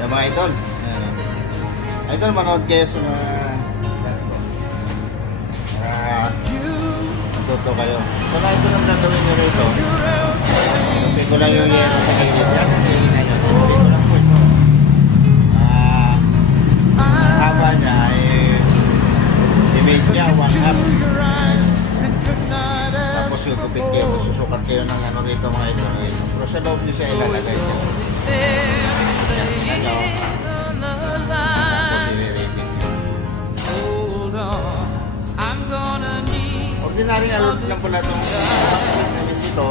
Yung mga idol. Idol, manood kayo sa mga para matuto kayo. So na ito lang gagawin nyo rito. Tupin ko lang yung yero sa gilid. Yan ang hihina nyo. Tupin ko lang po ito. Haba niya ay limit niya 1/2. Tapos yung tupin kayo. Susukat kayo ng ano rito mga idol. Pero sa loob nyo siya ilalagay siya. Ano? Tapos i-rating nyo. Ordinary alert lang pala itong namin dito.